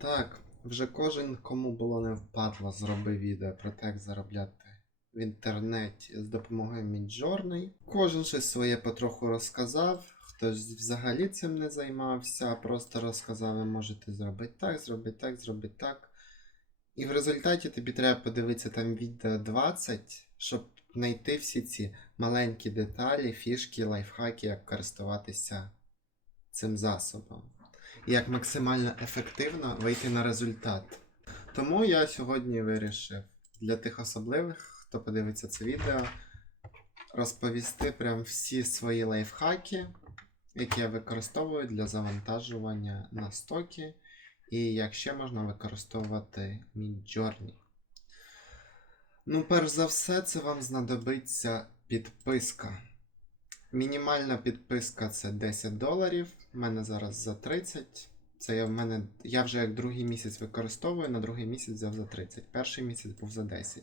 Так, вже кожен, кому було не впадло, зробив відео про те, як заробляти в інтернеті з допомогою Midjourney. Кожен щось своє потроху розказав, хтось взагалі цим не займався, а просто розказав, ви можете зробити так, зробити так, зробити так. І в результаті тобі треба подивитися там відео 20, щоб знайти всі ці маленькі деталі, фішки, лайфхаки, як користуватися цим засобом і як максимально ефективно вийти на результат. Тому я сьогодні вирішив для тих особливих, хто подивиться це відео, розповісти прям всі свої лайфхаки, які я використовую для завантажування на стоки, і як ще можна використовувати Midjourney. Ну, перш за все, це вам знадобиться підписка. Мінімальна підписка це 10 доларів. У мене зараз за 30. Це я в мене. Я вже як другий місяць використовую, на другий місяць взяв за 30. Перший місяць був за 10.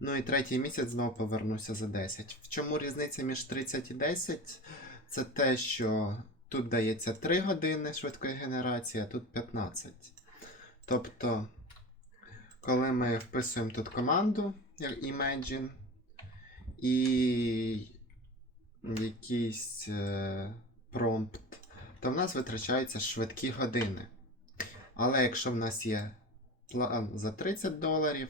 Ну і третій місяць знову повернуся за 10. В чому різниця між 30 і 10? Це те, що тут дається 3 години швидкої генерації, а тут 15. Тобто, коли ми вписуємо тут команду, як Imagine, і якийсь е, промпт, то в нас витрачаються швидкі години. Але якщо в нас є план за 30 доларів,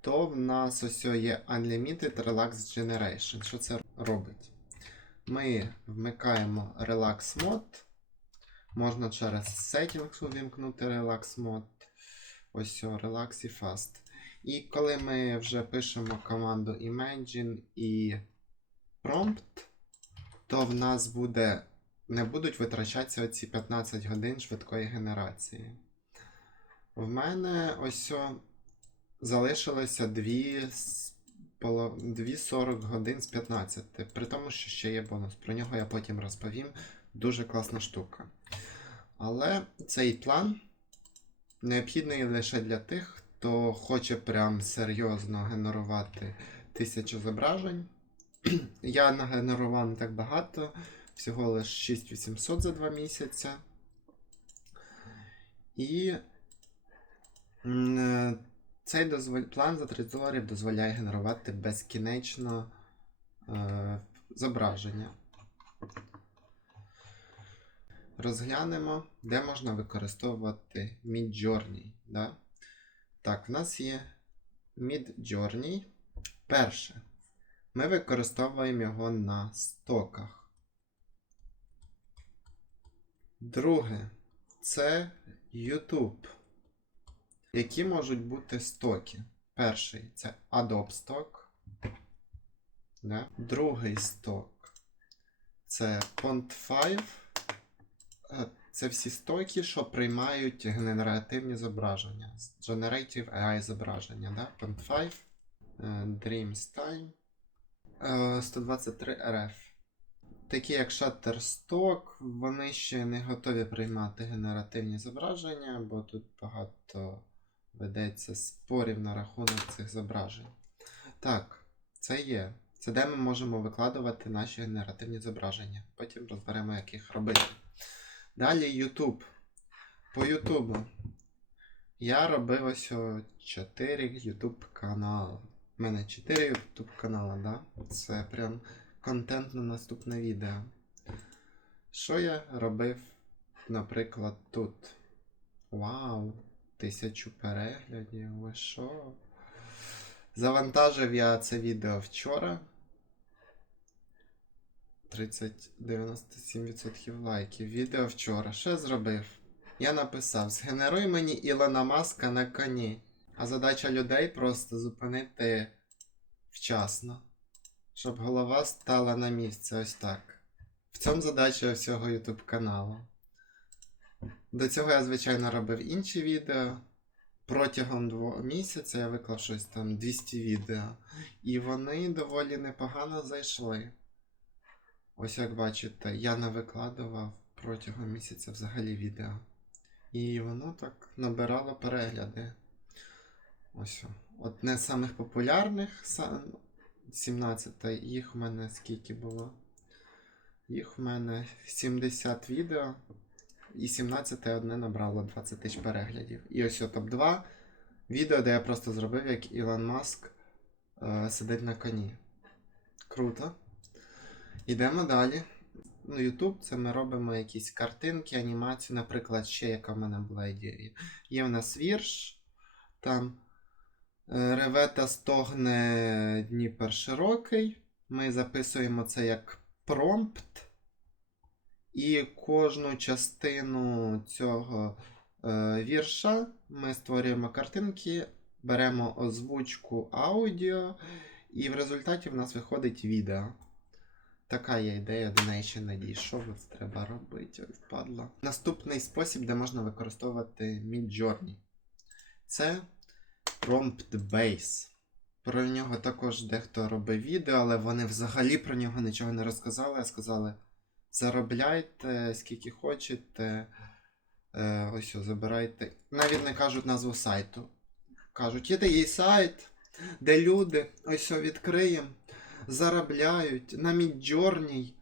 то в нас ось є Unlimited Relax Generation. Що це робить? Ми вмикаємо Relax Mode. Можна через Settings увімкнути Relax Mode. Ось о, Relax і Fast. І коли ми вже пишемо команду Imagine і Prompt, то в нас буде, не будуть витрачатися оці 15 годин швидкої генерації. В мене ось залишилося 2, з поло- 2 40 годин з 15, при тому, що ще є бонус. Про нього я потім розповім. Дуже класна штука. Але цей план необхідний лише для тих, хто хоче прям серйозно генерувати тисячу зображень. Я нагенерував не так багато, всього лише 6800 за 2 місяці. І е, цей дозволь... план за 30 доларів дозволяє генерувати безкінечно е, зображення. Розглянемо, де можна використовувати Midjourney. Да? Так, в нас є Midjourney. Перше. Ми використовуємо його на стоках. Друге, це YouTube. Які можуть бути стоки? Перший це Adobe Stock. Да? Другий сток це Pont5. Е, Це всі стоки, що приймають генеративні зображення. Generative AI зображення. Да? Pont5, е, Dreamstime. Е, 123 RF. Такі як Shutterstock, вони ще не готові приймати генеративні зображення, бо тут багато ведеться спорів на рахунок цих зображень. Так, це є. Це де ми можемо викладувати наші генеративні зображення. Потім розберемо, як їх робити. Далі YouTube. По YouTube. Я робив ось 4 YouTube канали. У мене 4 YouTube канали, да? Це прям контент на наступне відео. Що я робив, наприклад, тут? Вау! Тисячу переглядів, ви що? Завантажив я це відео вчора. 30, 97% лайків. Відео вчора. Що зробив? Я написав: згенеруй мені Ілона Маска на коні. А задача людей просто зупинити вчасно, щоб голова стала на місце ось так. В цьому задача всього YouTube каналу. До цього я, звичайно, робив інші відео. Протягом двох місяця я виклав щось там 200 відео. І вони доволі непогано зайшли. Ось як бачите, я не викладував протягом місяця взагалі відео. І воно так набирало перегляди. Ось. Одне з самих популярних, са- 17 їх в мене скільки було? Їх в мене 70 відео. і 17 одне набрало 20 тисяч переглядів. І ось топ-2 відео, де я просто зробив, як Ілон Маск е, сидить на коні. Круто. Йдемо далі. Ну, YouTube це ми робимо якісь картинки, анімацію, наприклад, ще яка в мене була ідея. Є в нас вірш, там реве та стогне Дніпер широкий. Ми записуємо це як промпт. І кожну частину цього е, вірша ми створюємо картинки, беремо озвучку аудіо, і в результаті в нас виходить відео. Така є ідея, до неї ще не дійшов, це треба робити. Ой, впадло. Наступний спосіб, де можна використовувати Midjourney. Це Prompt Base. Про нього також дехто робив відео, але вони взагалі про нього нічого не розказали, а сказали: заробляйте скільки хочете. Е, ось забирайте. Навіть не кажуть назву сайту. Кажуть, є такий сайт, де люди ось відкриємо, заробляють на Midjourney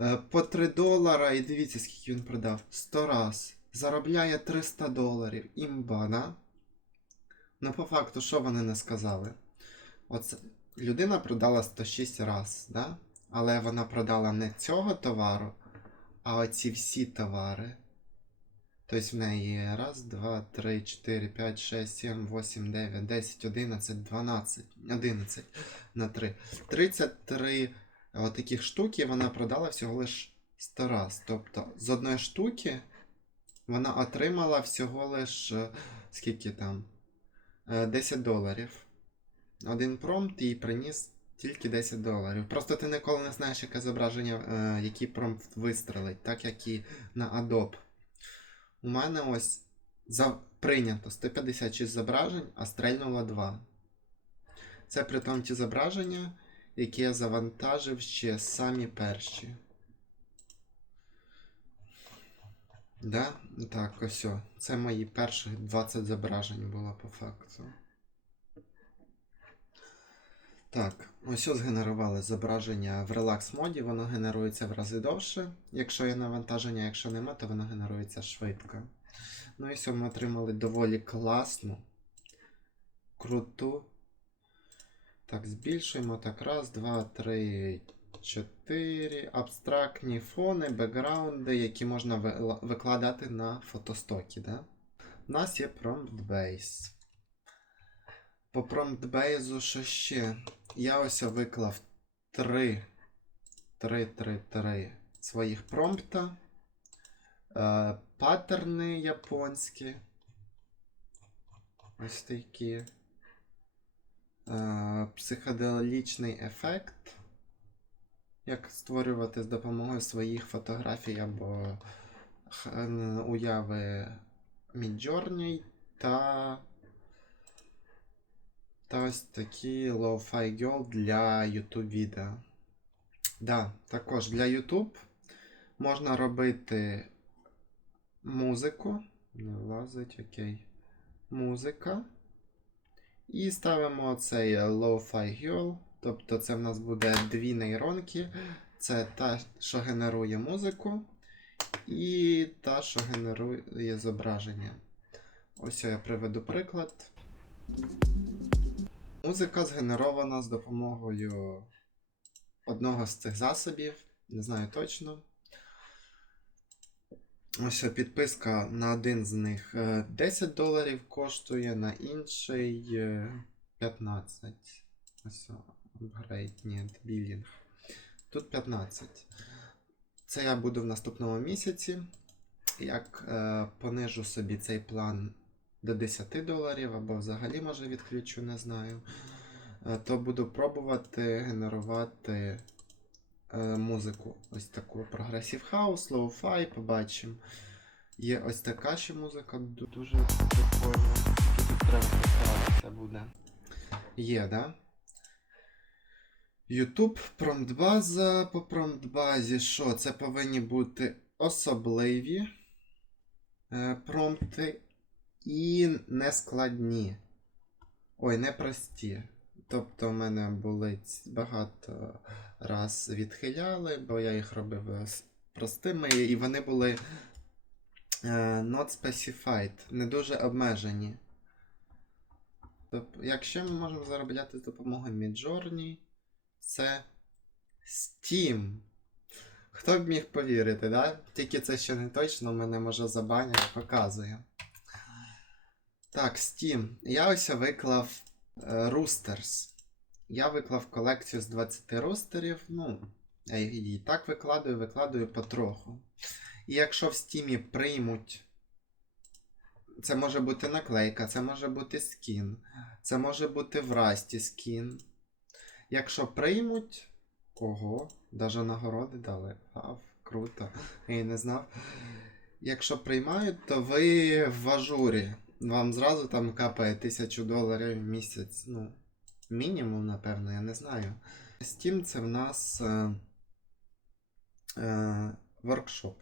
е, по 3 долара. І дивіться, скільки він продав. 100 раз. Заробляє 300 доларів. Імба, да? Ну, по факту, що вони не сказали? Оце людина продала 106 раз, да? але вона продала не цього товару, а оці всі товари. Тобто в неї є раз, два, три, чотири, п'ять, шесть, сім, восім, дев'ять, десять, одинадцять, дванадцять, одинадцять на три. 33 отаких штуки вона продала всього лиш 100 раз. Тобто з одної штуки вона отримала всього лиш е, скільки там? Е, 10 доларів. Один промпт їй приніс тільки 10 доларів. Просто ти ніколи не знаєш, яке зображення, е, який промпт вистрелить, так як і на Adobe. У мене ось за... прийнято 156 зображень, а стрельнуло 2. Це при тому ті зображення, які я завантажив ще самі перші. Да? Так, ось. о. Це мої перші 20 зображень було по факту. Так, ось згенерували зображення в релакс моді, воно генерується в рази довше, якщо є навантаження, якщо нема, то воно генерується швидко. Ну і все, ми отримали доволі класну, круту. Так, збільшуємо. Так, раз, два, три, чотири. Абстрактні фони, бекграунди, які можна викладати на фотостокі. Да? У нас є Prompt Base. По Prompt Base що ще? Я ось виклав три, три, три, три своїх промпта. Е, паттерни японські. Ось такі. Е, психоделічний ефект. Як створювати з допомогою своїх фотографій або уяви Midjourney та та ось такі Lo-Fi Girl для YouTube відео. Да, також для YouTube можна робити музику. Не влазить, окей. Музика. І ставимо цей Lo-Fi Girl. Тобто це в нас буде дві нейронки. Це та, що генерує музику, і та, що генерує зображення. Ось я приведу приклад. Музика згенерована з допомогою одного з цих засобів, не знаю точно. Ось підписка на один з них е, 10 доларів коштує, на інший е, 15. Ось апгрейд, ні, білінг. Тут 15. Це я буду в наступному місяці. Як е, понижу собі цей план до 10 доларів, або взагалі може відключу, не знаю. Е, То буду пробувати генерувати е, музику. Ось таку Progressive House, Lo-Fi, побачимо. Є ось така ще музика, дуже прикольна. Тут треба постаратися буде. Є, да? YouTube, промптбаза по промптбазі. Що? Це повинні бути особливі е, промпти і нескладні. Ой, непрості. Тобто в мене були багато раз відхиляли, бо я їх робив простими, і вони були е, not specified, не дуже обмежені. Тобто, якщо ми можемо заробляти з допомогою Midjourney, це Steam. Хто б міг повірити, да? Тільки це ще не точно, мене може забанять, показую. Так, Steam. Я ось виклав Roosters. Я виклав колекцію з 20 рустерів. Ну, я її так викладаю, викладаю потроху. І якщо в Steam приймуть. Це може бути наклейка, це може бути скін, це може бути в Расті скін. Якщо приймуть. Ого, даже нагороди дали. Вау, круто. Я не знав. Якщо приймають, то ви в ажурі. Вам зразу там капає тисячу доларів в місяць. Ну, мінімум, напевно, я не знаю. Steam це в нас е, е, воркшоп.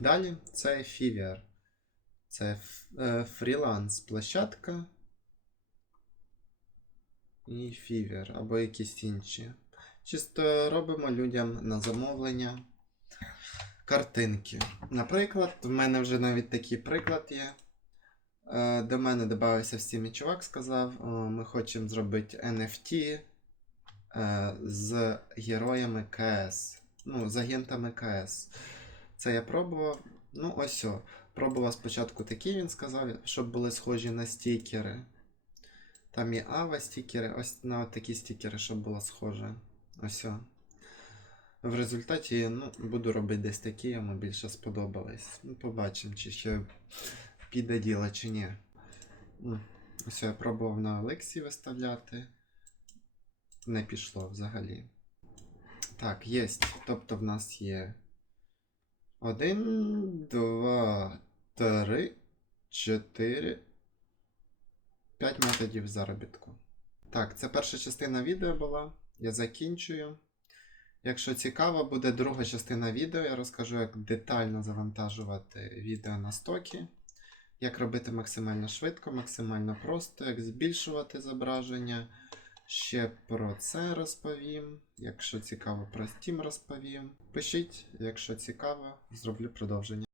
Далі це Fiverr. Це е, фріланс площадка. І Fiverr, або якісь інші. Чисто робимо людям на замовлення картинки. Наприклад, в мене вже навіть такий приклад є. Е, До мене додався в Steam чувак, сказав, ми хочемо зробити NFT е, з героями КС. Ну, з агентами КС. Це я пробував. Ну, ось о. Пробував спочатку такі, він сказав, щоб були схожі на стікери. Там є Ава стікери, ось на такі стікери, щоб було схоже. Ось. В результаті ну, буду робити десь такі, йому більше сподобались. Ну, побачимо, чи ще піде діло, чи ні. Ось я пробував на Олексі виставляти. Не пішло взагалі. Так, є. Тобто в нас є. Один, два, три, чотири. П'ять методів заробітку. Так, це перша частина відео була. Я закінчую. Якщо цікаво, буде друга частина відео. Я розкажу, як детально завантажувати відео на стоки, як робити максимально швидко, максимально просто, як збільшувати зображення. Ще про це розповім. Якщо цікаво, про Steam розповім. Пишіть, якщо цікаво, зроблю продовження.